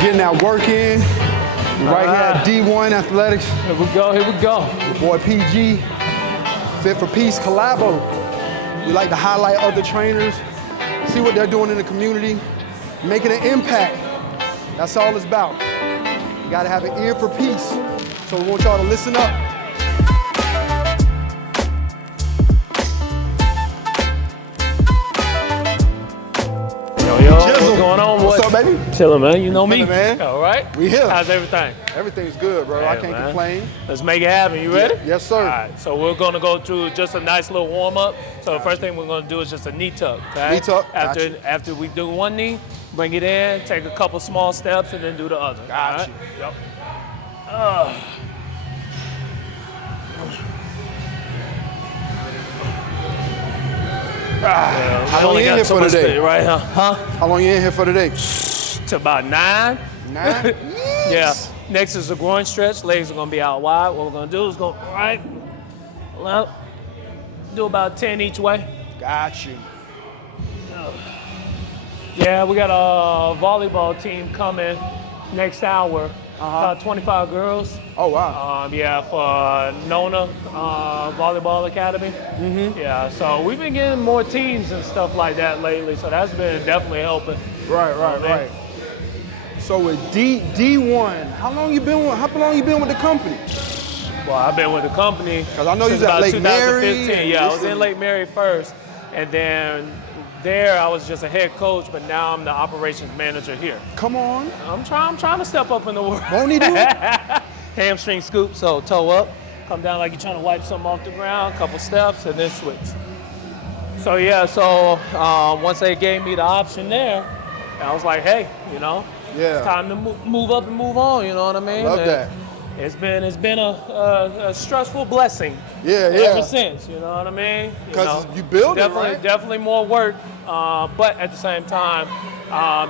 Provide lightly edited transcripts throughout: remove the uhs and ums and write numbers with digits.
Getting that work in. Right here at D1 Athletics. Here we go, here we go. Your boy PG, Fit for Peace Collabo. We like to highlight other trainers, see what they're doing in the community, making an impact. That's all it's about. You gotta have an ear for peace. So we want y'all to listen up. Yo, what's going on? What's up, baby? Chillin', man. You know me. Chillin', man. All right. We here. How's everything? Everything's good, bro. Hey, I can't man. complain. Let's make it happen. You ready? Yes, sir. All right. So we're going to go through just a nice little warm up. So the first thing we're going to do is just a knee tuck. Okay? Knee tuck. After we do one knee, bring it in, take a couple small steps, and then do the other. Got you. Yep. How long you in here for today? Right, huh? How long you in here for today? To about 9. 9? Yeah. Next is a groin stretch. Legs are gonna be out wide. What we're gonna do is go right, left, do about 10 each way. Got you. Yeah, we got a volleyball team coming next hour. About 25 girls. Oh, wow. Yeah, for Nona Volleyball Academy. Mm-hmm. Yeah, so we've been getting more teams and stuff like that lately. So that's been definitely helping. Right. So with D1, how long you been with the company? Well, I've been with the company because I know you since was at about Lake 2015. Mary. Yeah, I was in Lake Mary first, and then there I was just a head coach, but now I'm the operations manager here. Come on. I'm trying to step up in the world. Won't he do it? Hamstring scoop, so toe up, come down like you're trying to wipe something off the ground, couple steps, and then switch. So yeah, once they gave me the option there, I was like, hey, it's time to move up and move on. You know what I mean? Love that. It's been a stressful blessing. Ever since, you know what I mean? Because you build it, right? Definitely more work, but at the same time,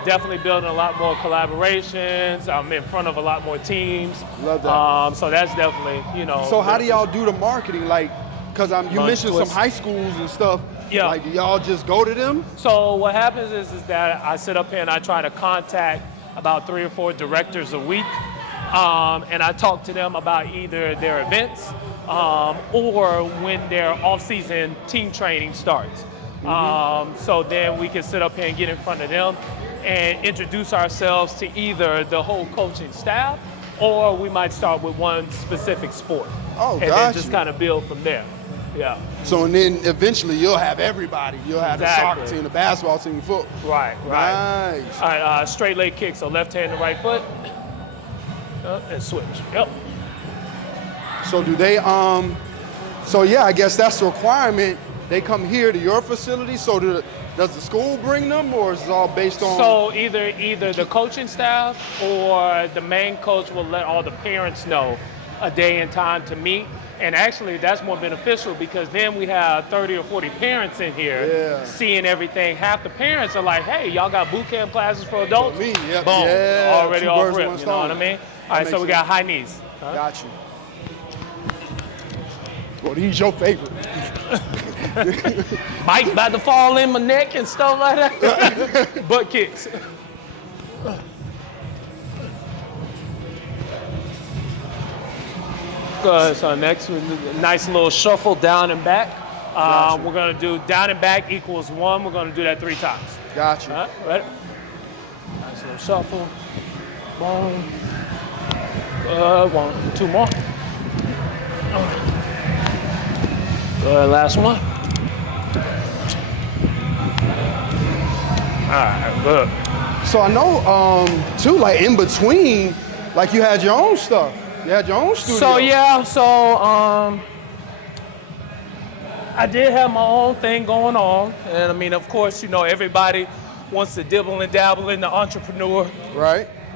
definitely building a lot more collaborations. I'm in front of a lot more teams. Love that. So that's definitely, So how do y'all do the marketing? Like, because you mentioned some high schools and stuff. Yeah. Like, do y'all just go to them? So what happens is that I sit up here and I try to contact about 3 or 4 directors a week. And I talk to them about either their events or when their off-season team training starts. So then we can sit up here and get in front of them and introduce ourselves to either the whole coaching staff, or we might start with one specific sport. Oh, and then just kind of build from there. Yeah. So and then eventually you'll have everybody. You'll have the soccer team, the basketball team, the football. Right. Nice. All right, straight leg kick, so left hand to right foot. And switch. Yep. So do they? So yeah, I guess that's the requirement. They come here to your facility. So does the school bring them, or is it all based on? So either the coaching staff or the main coach will let all the parents know a day and time to meet. And actually, that's more beneficial because then we have 30 or 40 parents in here seeing everything. Half the parents are like, "Hey, y'all got boot camp classes for adults?" Me, yep. Boom, yeah, already off rip. You know what I mean? All right, so we got high knees. Got you. Well, these your favorite. Mike about to fall in my neck and stuff like that. Butt kicks. Good. So next, nice little shuffle down and back. We're gonna do down and back equals 1. We're gonna do that 3 times. Got you. All right, ready? Nice little shuffle. 1, 2 more. Good. Last one. All right. Good. So I know too, like in between, like you had your own stuff. You had your own studio. So I did have my own thing going on, and I mean, of course, everybody wants to dibble and dabble in the entrepreneur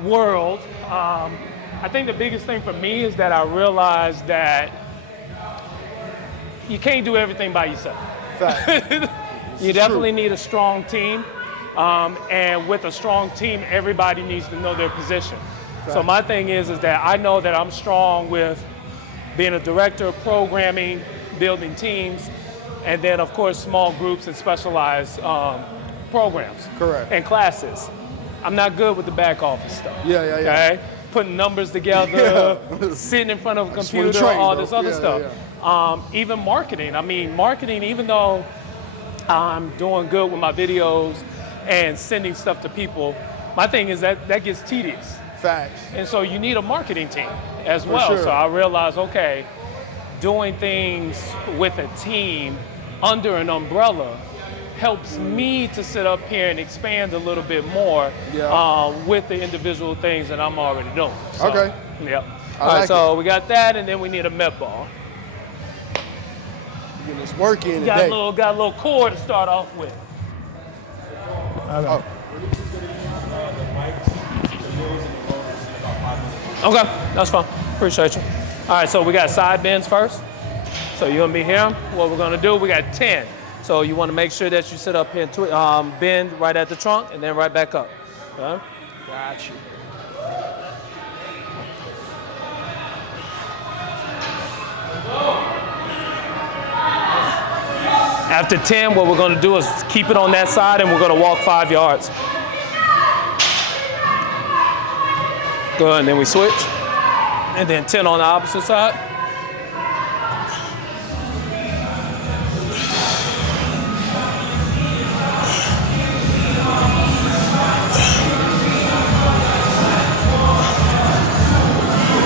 world. I think the biggest thing for me is that I realized that you can't do everything by yourself. You definitely need a strong team, and with a strong team, everybody needs to know their position. So my thing is that I know that I'm strong with being a director of programming, building teams, and then of course small groups and specialized programs and classes. I'm not good with the back office stuff. Yeah. Okay? Putting numbers together, sitting in front of a computer, all this other stuff. Even marketing. I mean, marketing, even though I'm doing good with my videos and sending stuff to people, my thing is that gets tedious. Facts. And so you need a marketing team as well. sure. So I realized, okay, doing things with a team under an umbrella helps me to sit up here and expand a little bit more with the individual things that I'm already doing. So, Okay. Yeah. All right, so we got that, and then we need a med ball. Getting this work in Got today. a little core to start off with. Oh, Okay, that's fine. Appreciate you. All right, so we got side bends first. So you're gonna be here. What we're gonna do, we got 10. So you wanna make sure that you sit up here and bend right at the trunk and then right back up. Okay? got you. After 10, what we're gonna do is keep it on that side and we're gonna walk 5 yards. Good, and then we switch. And then 10 on the opposite side.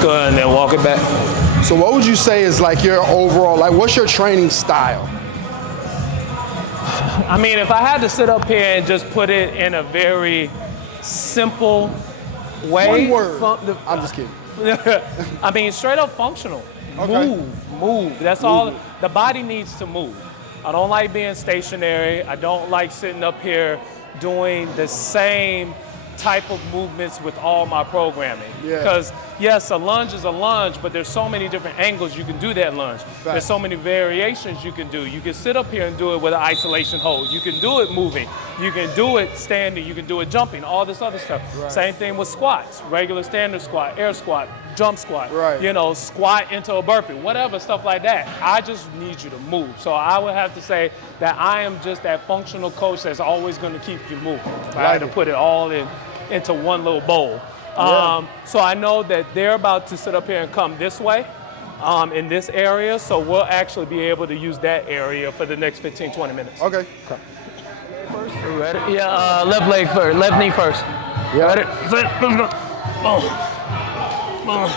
Good, and then walk it back. So what would you say is like your overall, like what's your training style? I mean, if I had to sit up here and just put it in a very simple way. One word. I'm just kidding. I mean, straight up functional. Okay. Move. That's all. The body needs to move. I don't like being stationary. I don't like sitting up here doing the same type of movements with all my programming. Yeah. Because yes, a lunge is a lunge, but there's so many different angles you can do that lunge. There's so many variations you can do. You can sit up here and do it with an isolation hold. You can do it moving. You can do it standing. You can do it jumping, all this other stuff. Right. Same thing with squats, regular standard squat, air squat, jump squat, Right. you know, squat into a burpee, whatever, stuff like that. I just need you to move. So I would have to say that I am just that functional coach that's always going to keep you moving. I had to put it all into one little bowl. So I know that they're about to sit up here and come this way in this area, so we'll actually be able to use that area for the next 15, 20 minutes. Okay. First, you ready? Yeah, left leg first, left knee first. Yeah. Ready? Set, let's go. Boom. Boom.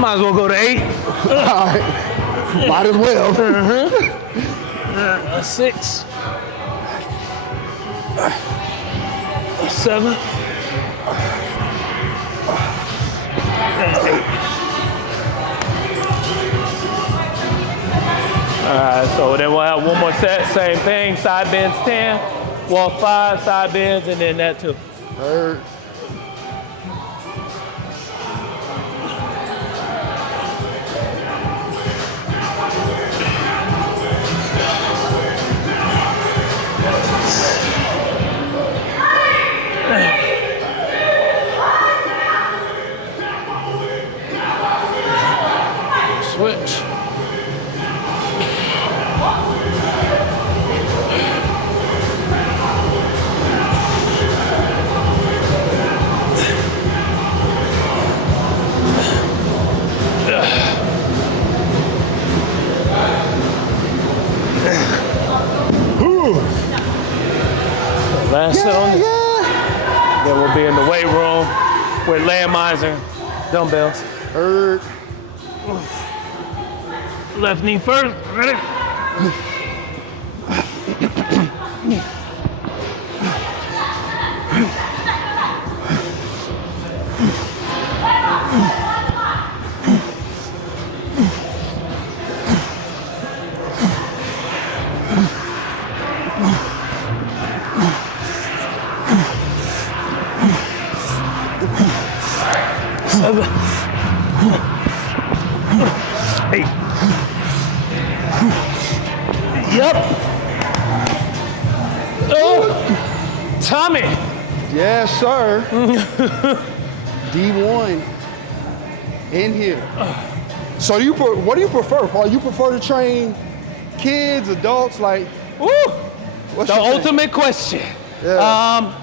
Might as well go to 8. All right. Might as well. 6. 7. 8. All right, so then we'll have one more set, same thing, side bends 10, walk 5, side bends, and then that too. Heard. Switch. Last set on Then we'll be in the weight room with landmines and dumbbells. Heard. Left knee first. Ready? Seven. 8. Yep. Oh, Tommy. Yes, sir. D1 in here. So what do you prefer, Paul? You prefer to train kids, adults, like? Woo! The ultimate question. Yeah.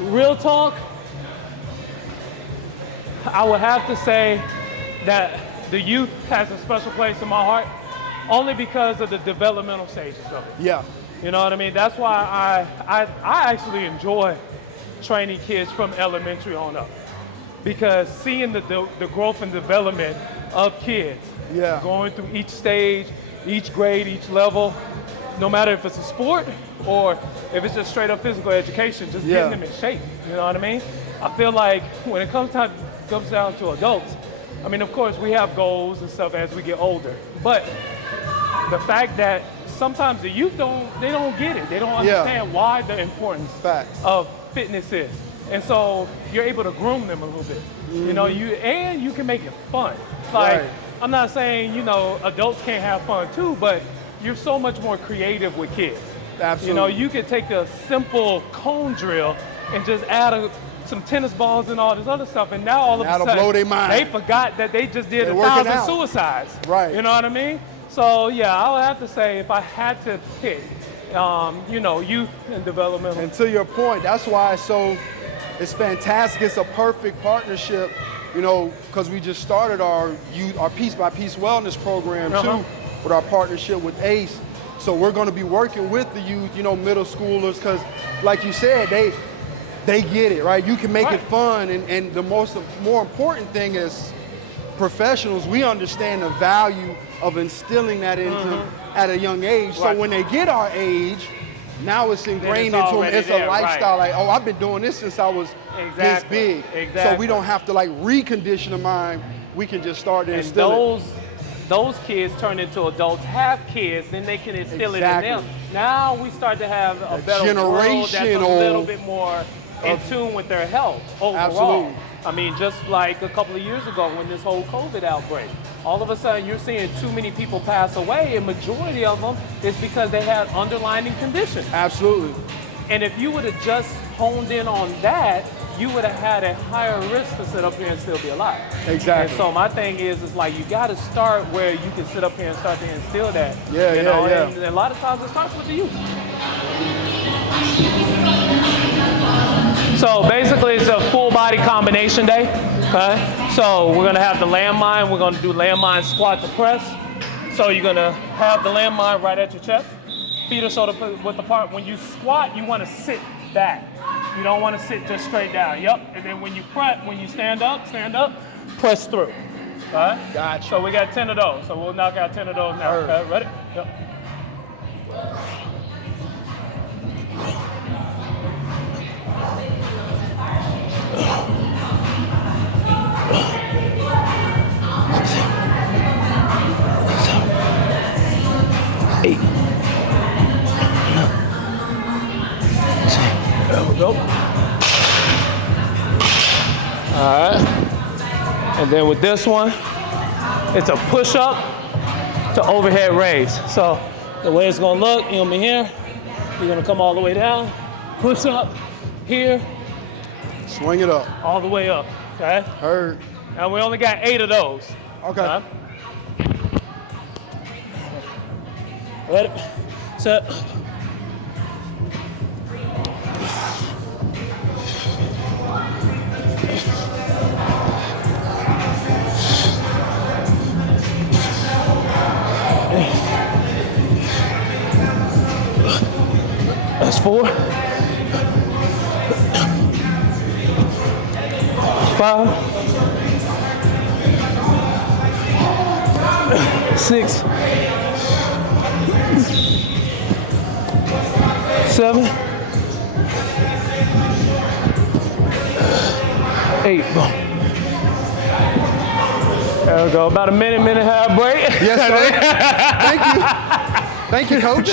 Real talk, I would have to say that the youth has a special place in my heart, only because of the developmental stages of it. Yeah. You know what I mean? That's why I actually enjoy training kids from elementary on up, because seeing the growth and development of kids, Yeah. going through each stage, each grade, each level, no matter if it's a sport or if it's just straight up physical education, just getting them in shape. You know what I mean? I feel like when it comes down to adults, I mean, of course, we have goals and stuff as we get older, but the fact that sometimes the youth don't get it. They don't understand why the importance of fitness is. And so you're able to groom them a little bit. You know, you can make it fun. Like, I'm not saying, you know, adults can't have fun too, but you're so much more creative with kids. Absolutely. You know, you could take a simple cone drill and just add some tennis balls and all this other stuff, and now all of a sudden blow their mind. They forgot that they just did They're 1,000 suicides. Right. You know what I mean? So yeah, I would have to say if I had to pick, you know, youth and developmental. And to your point, that's why it's fantastic. It's a perfect partnership, you know, because we just started our piece by piece wellness program too, with our partnership with ACE. So we're going to be working with the youth, you know, middle schoolers, because like you said, they get it, right? You can make it fun, and the more important thing is professionals, we understand the value of instilling that into at a young age. So when they get our age, now it's ingrained into them. It's a lifestyle. Like, oh, I've been doing this since I was this big. So we don't have to like recondition the mind. We can just start to instill it. Those kids turn into adults, have kids, then they can instill it in them. Now we start to have a better world that's a little bit more in tune with their health overall. Absolutely. I mean, just like a couple of years ago when this whole COVID outbreak, all of a sudden you're seeing too many people pass away, and majority of them is because they had underlying conditions. Absolutely. And if you would have just honed in on that, you would have had a higher risk to sit up here and still be alive. Exactly. And so my thing is like you got to start where you can sit up here and start to instill that. Yeah, you know? yeah. And a lot of times it starts with the youth. So basically it's a full body combination day, okay? So we're gonna have the landmine, we're gonna do landmine squat to press. So you're gonna have the landmine right at your chest. Feet are sort of width apart. When you squat, you wanna sit back. You don't wanna sit just straight down, And then when you stand up, press through, okay? Gotcha. So we got 10 of those. So we'll knock out 10 of those now, okay? Ready? Yep. There we go. All right. And then with this one, it's a push-up to overhead raise. So the way it's gonna look, you're gonna be here, you're gonna come all the way down, push up here, swing it up, all the way up, okay? Heard. And we only got 8 of those. Okay. Ready, set. That's 4. 5. 6. 7. 8. Boom. There we go. About a minute and a half break. Yes, sir. Thank you, Coach.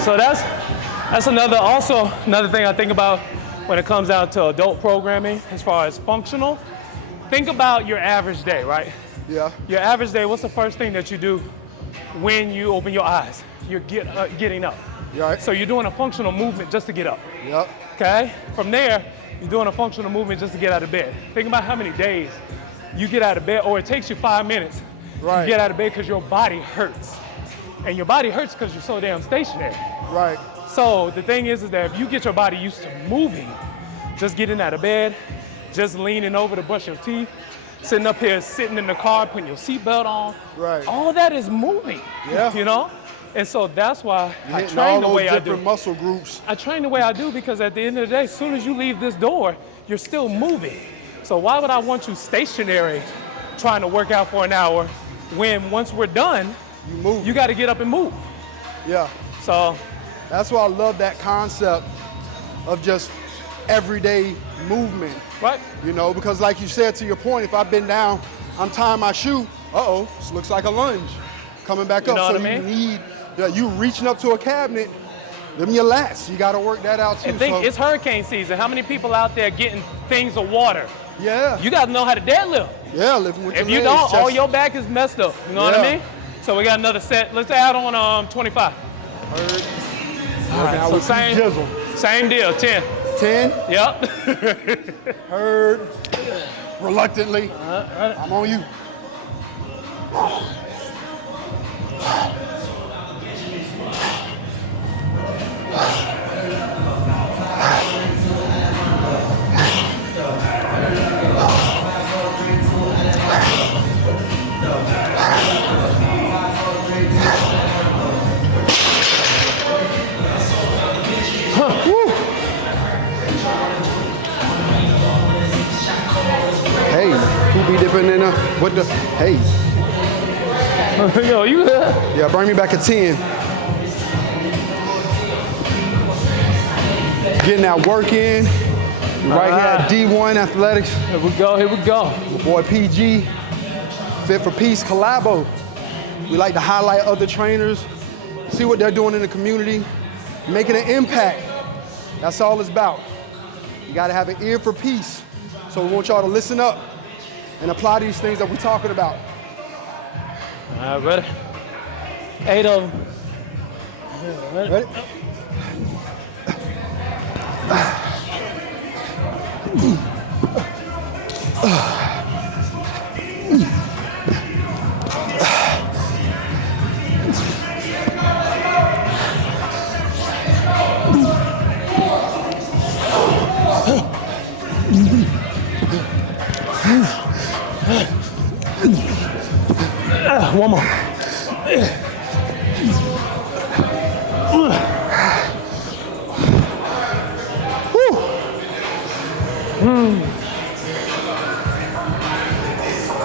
So that's another thing I think about when it comes down to adult programming as far as functional. Think about your average day, right? Yeah. Your average day, what's the first thing that you do when you open your eyes? you're getting up. Right. So you're doing a functional movement just to get up. Yep. Okay? From there, you're doing a functional movement just to get out of bed. Think about how many days you get out of bed, or it takes you 5 minutes Right. to get out of bed because your body hurts. And your body hurts because you're so damn stationary. Right. So the thing is that if you get your body used to moving, just getting out of bed, just leaning over to brush your teeth, sitting up here, sitting in the car, putting your seatbelt on, Right. all that is moving, Yeah. you know? And so that's why You're I hitting train all the those way I do. different muscle groups. I train the way I do because at the end of the day, as soon as you leave this door, you're still moving. So why would I want you stationary trying to work out for an hour when once we're done, You move. you got to get up and move? Yeah. So That's why I love that concept of just everyday movement. right. You know, because like you said, to your point, if I bend down, I'm tying my shoe, this looks like a lunge. Coming back You up, know so what I you mean? need, you reaching up to a cabinet, them your lats, you gotta work that out too. And think so, it's hurricane season. How many people out there getting things of water? yeah, You got to know how to deadlift. yeah, living with If your you legs, don't, all just your back is messed up. You know what I Yeah. mean? So we got another set. Let's add on 25. heard. All right, Now so with some same, jizzle. same deal, 10. 10, Yep. heard, reluctantly, I'm on you. Hey, who be dipping in what the, hey, Yo, you good? yeah, bring me back a 10. Getting that work in, right here at D1 Athletics. Here we go, here we go. My boy PG, Fit for Peace Collabo. We like to highlight other trainers, see what they're doing in the community, making an impact. That's all it's about. You gotta have an ear for peace. So we want y'all to listen up and apply these things that we're talking about. All right, ready? 8 of them. Ready? One more.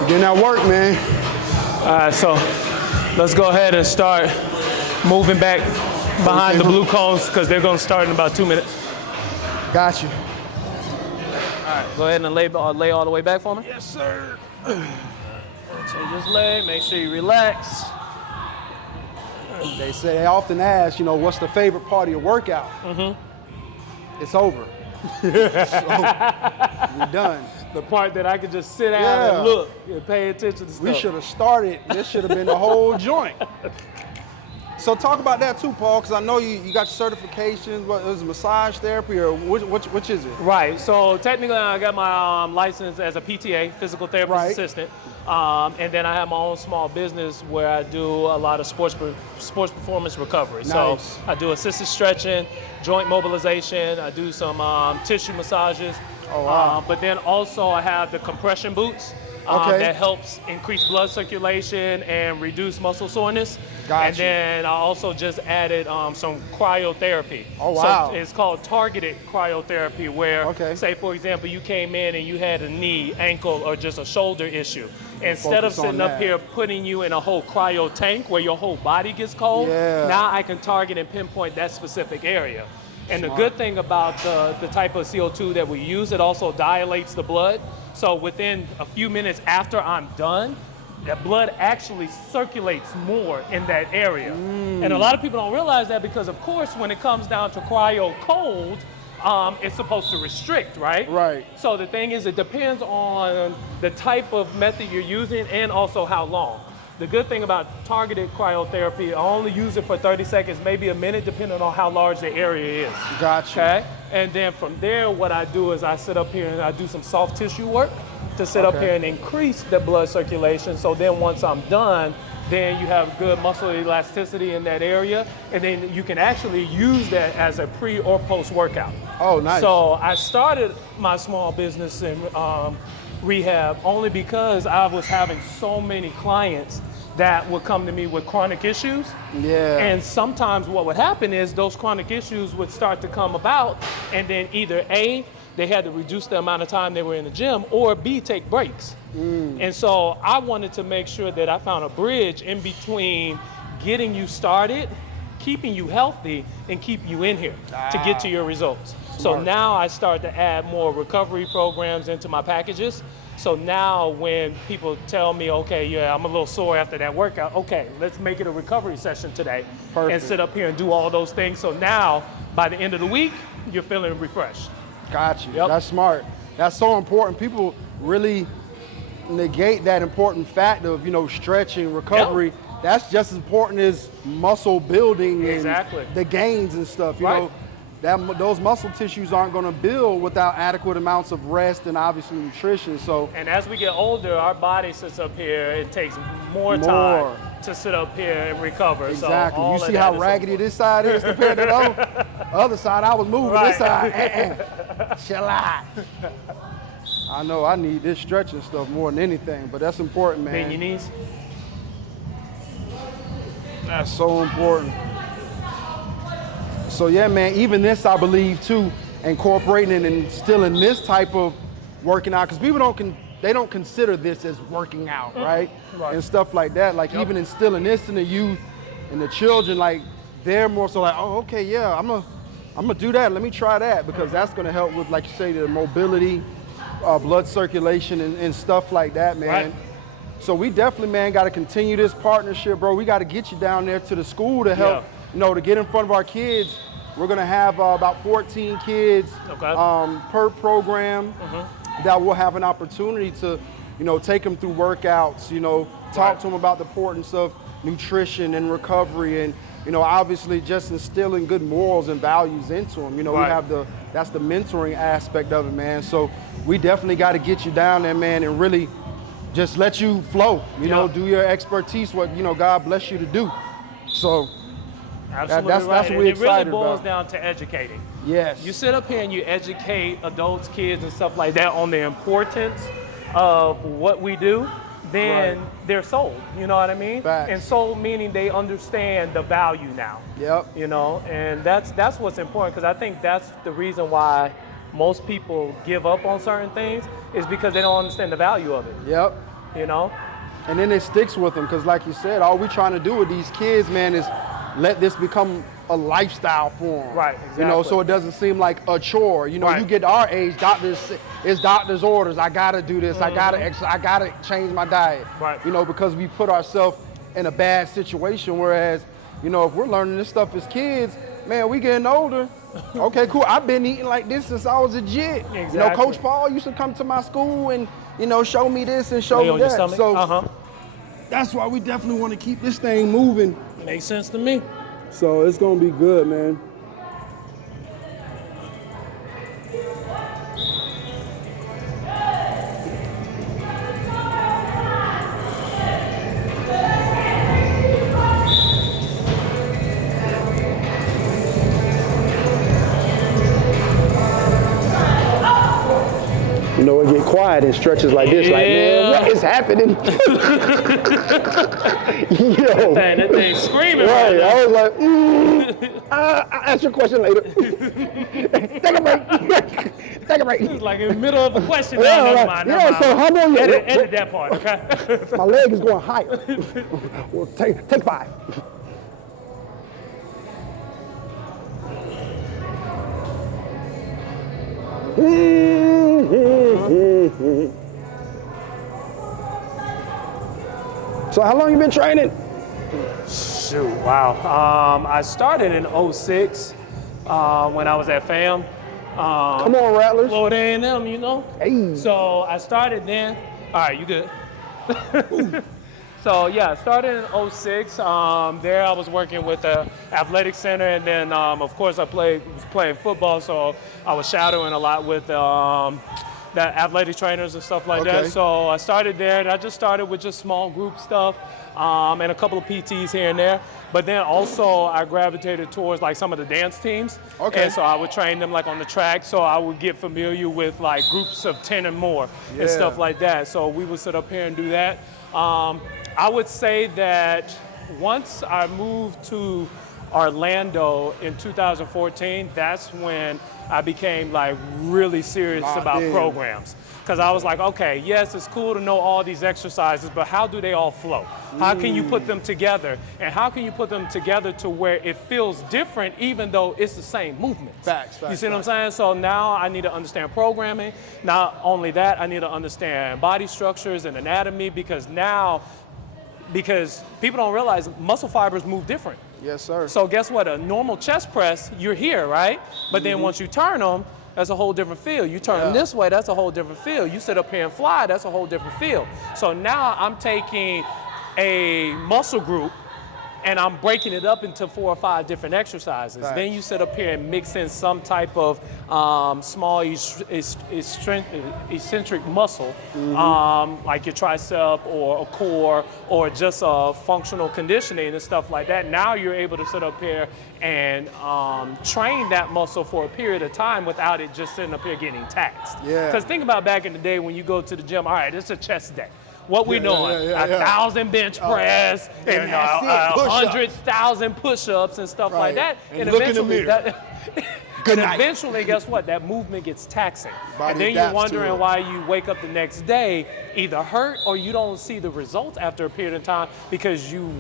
Getting that work, man. All right, so let's go ahead and start moving back behind the blue cones because they're going to start in about 2 minutes. Got you. All right, go ahead and lay all the way back for me. Yes, sir. Take this leg, make sure you relax. They often ask, what's the favorite part of your workout? It's over. So, we're done. The part that I could just sit down Yeah. and look and pay attention to stuff. We should have started. This should have been the whole joint. So talk about that too, Paul, because I know you got certifications. What is it, massage therapy or which is it? Right, so technically I got my license as a PTA, physical therapist Right. assistant. And then I have my own small business where I do a lot of sports performance recovery. Nice. So I do assisted stretching, joint mobilization, I do some tissue massages. Oh, wow. But then also I have the compression boots. Okay. That helps increase blood circulation and reduce muscle soreness. Gotcha. And then I also just added some cryotherapy. Oh, wow. So it's called targeted cryotherapy where, Okay. say for example, you came in and you had a knee, ankle, or just a shoulder issue. Instead of focus on sitting up that. here putting you in a whole cryo tank where your whole body gets cold, Yeah. now I can target and pinpoint that specific area. And the good thing about the type of CO2 that we use, it also dilates the blood. So within a few minutes after I'm done, that blood actually circulates more in that area. And a lot of people don't realize that because, of course, when it comes down to cryo cold, it's supposed to restrict, right? Right. So the thing is, it depends on the type of method you're using and also how long. The good thing about targeted cryotherapy, I only use it for 30 seconds, maybe a minute, depending on how large the area is. Gotcha. Okay? And then from there, what I do is I sit up here and I do some soft tissue work to sit up here and increase the blood circulation. So then once I'm done, then you have good muscle elasticity in that area, and then you can actually use that as a pre or post workout. Oh, nice. So I started my small business in rehab only because I was having so many clients that would come to me with chronic issues. Yeah. And sometimes what would happen is those chronic issues would start to come about, and then either A, they had to reduce the amount of time they were in the gym, or B, take breaks. And so I wanted to make sure that I found a bridge in between getting you started, keeping you healthy, and keep you in here to get to your results. So now I start to add more recovery programs into my packages. So now when people tell me, okay, yeah, I'm a little sore after that workout, okay, let's make it a recovery session today. And sit up here and do all those things. So now by the end of the week, you're feeling refreshed. Got you. That's smart. That's so important. People really negate that important factor of, you know, stretching, recovery. That's just as important as muscle building and the gains and stuff. You know, those muscle tissues aren't going to build without adequate amounts of rest and obviously nutrition. So, and as we get older, our body sits up here. It takes more time to sit up here and recover. Exactly. So you see how raggedy this side is compared to the other side. I was moving this side. Chill out. I know I need this stretching stuff more than anything, but that's important, man. Bend your knees. That's so important. So yeah, man, even this, I believe too, incorporating and instilling this type of working out, because people don't consider this as working out, right? And stuff like that. Like even instilling this in the youth and the children, like they're more so like, oh, okay, yeah, I'm gonna do that. Let me try that, because that's gonna help with, like you say, the mobility, blood circulation and stuff like that, man. So we definitely, man, got to continue this partnership, bro. We got to get you down there to the school to help, you know, to get in front of our kids. We're going to have about 14 kids per program that will have an opportunity to, you know, take them through workouts, you know, talk to them about the importance of nutrition and recovery, and, you know, obviously just instilling good morals and values into them. You know, we have that's the mentoring aspect of it, man. So we definitely got to get you down there, man, and really just let you flow, you know, do your expertise, what, you know, God bless you to do. So that's what we're excited about. It really boils down to educating. Yes. You sit up here and you educate adults, kids, and stuff like that on the importance of what we do, then they're sold, you know what I mean? Facts. And sold meaning they understand the value now. You know, and that's what's important, because I think that's the reason why most people give up on certain things, is because they don't understand the value of it. You know? And then it sticks with them, because like you said, all we're trying to do with these kids, man, is let this become a lifestyle for them. You know, so it doesn't seem like a chore. You know, you get our age, it's doctor's orders. I gotta do this. I gotta change my diet. You know, because we put ourselves in a bad situation. Whereas, you know, if we're learning this stuff as kids, man, we getting older. Okay, cool. I've been eating like this since I was a jit. You know, Coach Paul used to come to my school and, you know, show me this and show me that. So that's why we definitely want to keep this thing moving. Makes sense to me. So it's gonna be good, man. You know, it get quiet in stretches like this. Like, man, what is happening? Yo. That thing screaming. I was like, I'll ask your question later. Take a break. Take a break. It's like in the middle of a question. Never mind. So how long you edit that part, okay? My leg is going higher. Well, take 5. So how long you been training? Shoot, wow. I started in 06 when I was at FAM. Come on, Rattlers. Florida A&M, you know? Hey. So I started then. All right, you good? So yeah, I started in '06. There I was working with the athletic center, and then of course I was playing football, so I was shadowing a lot with the athletic trainers and stuff like that. So I started there, and I just started with just small group stuff and a couple of PTs here and there. But then also I gravitated towards like some of the dance teams. And so I would train them like on the track. So I would get familiar with like groups of 10 and more and stuff like that. So we would sit up here and do that. I would say that once I moved to Orlando in 2014, that's when I became like really serious about programs. Because I was like, okay, yes, it's cool to know all these exercises, but how do they all flow? How can you put them together? And how can you put them together to where it feels different even though it's the same movement? Facts, you see what I'm saying? So now I need to understand programming. Not only that, I need to understand body structures and anatomy because people don't realize muscle fibers move different. Yes, sir. So guess what? A normal chest press, you're here, right? But then once you turn them, that's a whole different feel. You turn them this way, that's a whole different feel. You sit up here and fly, that's a whole different feel. So now I'm taking a muscle group and I'm breaking it up into 4 or 5 different exercises. Right. Then you sit up here and mix in some type of small eccentric muscle, like your tricep or a core or just functional conditioning and stuff like that. Now you're able to sit up here and train that muscle for a period of time without it just sitting up here getting taxed. Because think about back in the day when you go to the gym, all right, it's a chest day. What we doing? 1,000 bench press, and 100,000 push-ups and stuff like that. And look in the mirror. And eventually, guess what? That movement gets taxing. And then you're wondering why you wake up the next day either hurt or you don't see the results after a period of time because you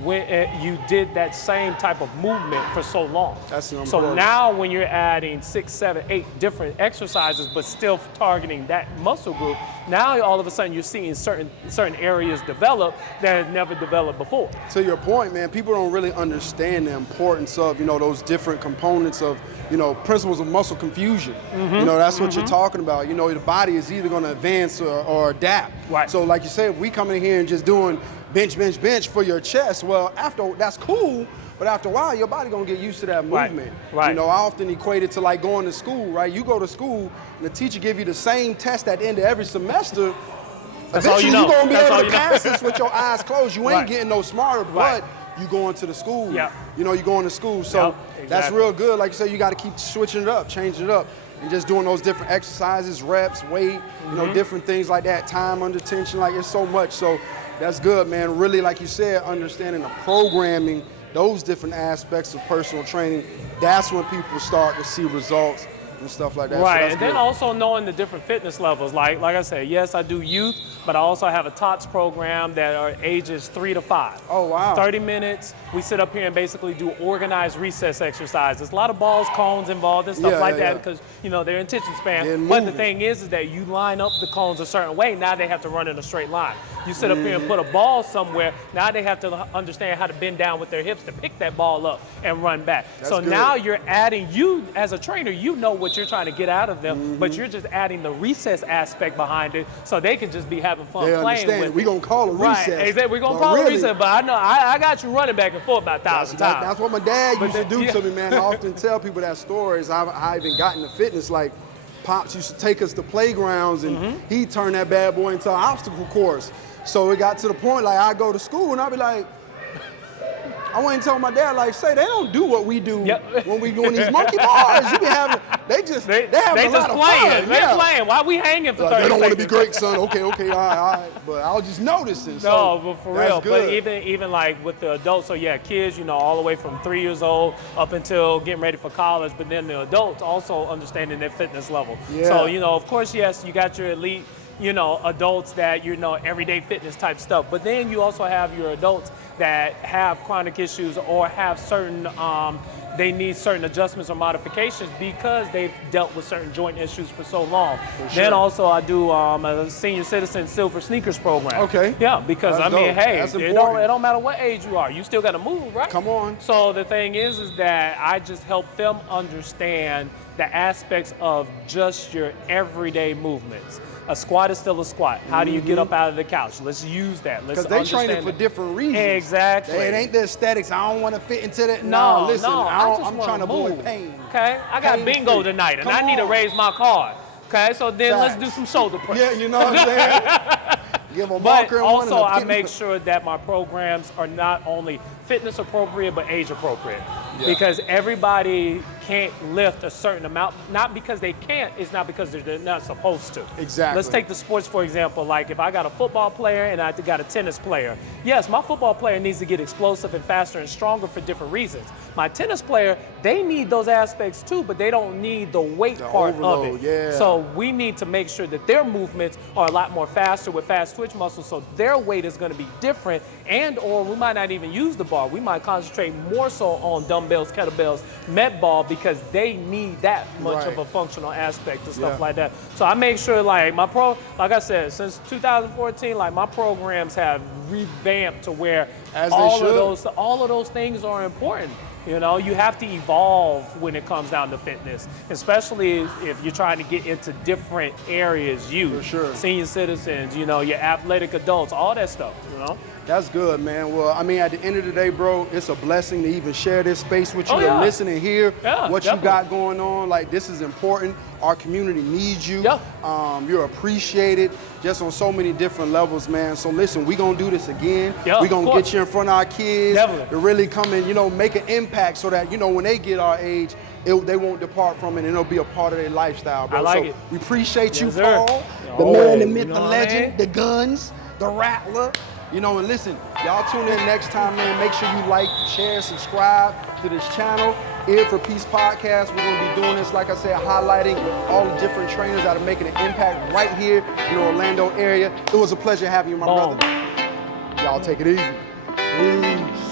did that same type of movement for so long. So now when you're adding 6, 7, 8 different exercises but still targeting that muscle group, now all of a sudden you're seeing certain areas develop that had never developed before. To your point, man, people don't really understand the importance of, those different components of, principles of muscle confusion. That's what you're talking about. The body is either going to advance or adapt. Right. So like you said, if we come in here and just doing bench for your chest, well, that's cool, but after a while, your body going to get used to that movement. Right. I often equate it to like going to school, right? You go to school, and the teacher give you the same test at the end of every semester. Eventually, you're going to be able to pass this with your eyes closed. You ain't getting no smarter, but you going to the school. You're going to school. So that's real good. Like you said, you got to keep switching it up, changing it up, and just doing those different exercises, reps, weight, different things like that, time under tension. Like, it's so much. So that's good, man. Really, like you said, understanding the programming, those different aspects of personal training, that's when people start to see results and stuff like that. Right, so and then also knowing the different fitness levels. Like I said, yes, I do youth, but I also have a TOTS program that are ages 3 to 5. Oh, wow. 30 minutes, we sit up here and basically do organized recess exercises. A lot of balls, cones involved and stuff like that because, their attention span. But the thing is that you line up the cones a certain way. Now they have to run in a straight line. You sit up here and put a ball somewhere. Now they have to understand how to bend down with their hips to pick that ball up and run back. So now you're adding, you as a trainer, what you're trying to get out of them, but you're just adding the recess aspect behind it so they can just be having fun playing with it. We're going to call it recess. Right, exactly. We're going to call it recess, but I know I got you running back and forth about 1,000 times. That's what my dad used to do to me, man. I often tell people that stories. I even got into fitness, like Pops used to take us to playgrounds and he'd turn that bad boy into an obstacle course. So it got to the point, like, I go to school and I'd be like, I went and told my dad, like, say, they don't do what we do when we doing these monkey bars. You be having, they having a lot of fun. They playing. Why we hanging for 30 seconds? They don't want to be great, son. Okay, all right. But I was just noticing. No, but for real. Good. But even like with the adults, so yeah, kids, all the way from 3 years old up until getting ready for college, but then the adults also understanding their fitness level. So, of course, yes, you got your elite, adults that, everyday fitness type stuff. But then you also have your adults that have chronic issues or have certain, they need certain adjustments or modifications because they've dealt with certain joint issues for so long. Then also I do a senior citizen silver sneakers program. Okay. Yeah, because that's hey, it don't matter what age you are, you still got to move, right? Come on. So the thing is that I just help them understand the aspects of just your everyday movements. A squat is still a squat. How do you get up out of the couch? Let's use that. Let's Because they train it for that. different reasons. Exactly. It ain't the aesthetics. I don't want to fit into that. No, listen, I'm trying to move. avoid pain. Okay, I got bingo tonight, and I need to raise my card. Okay, so then let's do some shoulder press. Yeah, you know what I'm saying? Give a But marker and one also, and I make sure that my programs are not only fitness appropriate, but age appropriate. Yeah. Because everybody can't lift a certain amount, not because they can't, it's not because they're not supposed to. Exactly. Let's take the sports, for example, like if I got a football player and I got a tennis player. Yes, my football player needs to get explosive and faster and stronger for different reasons. My tennis player, they need those aspects too, but they don't need the weight part overload, of it. yeah. So we need to make sure that their movements are a lot more faster with fast twitch muscles, so their weight is going to be different, and or we might not even use the bar. We might concentrate more so on dumbbells, kettlebells, med ball, because they need that much of a functional aspect and stuff like that. So I make sure, like like I said, since 2014, like my programs have revamped to where all of those things are important. You know, you have to evolve when it comes down to fitness, especially if you're trying to get into different areas, senior citizens, you know, your athletic adults, all that stuff, you know? That's good, man. Well, I mean, at the end of the day, bro, it's a blessing to even share this space with you and listen and hear what you got going on. Like, this is important. Our community needs you. You're appreciated just on so many different levels, man. So listen, we're going to do this again. We're going to get you in front of our kids to really come and, you know, make an impact so that, you know, when they get our age, they won't depart from it, and it'll be a part of their lifestyle, bro. I like it. We appreciate you, sir. Paul. The man, the myth, the legend, the guns, the rattler. You know, and listen, y'all tune in next time, man. Make sure you like, share, subscribe to this channel. Ear for Peace Podcast. We're going to be doing this, like I said, highlighting all the different trainers that are making an impact right here in the Orlando area. It was a pleasure having you, my brother. Y'all take it easy. Peace.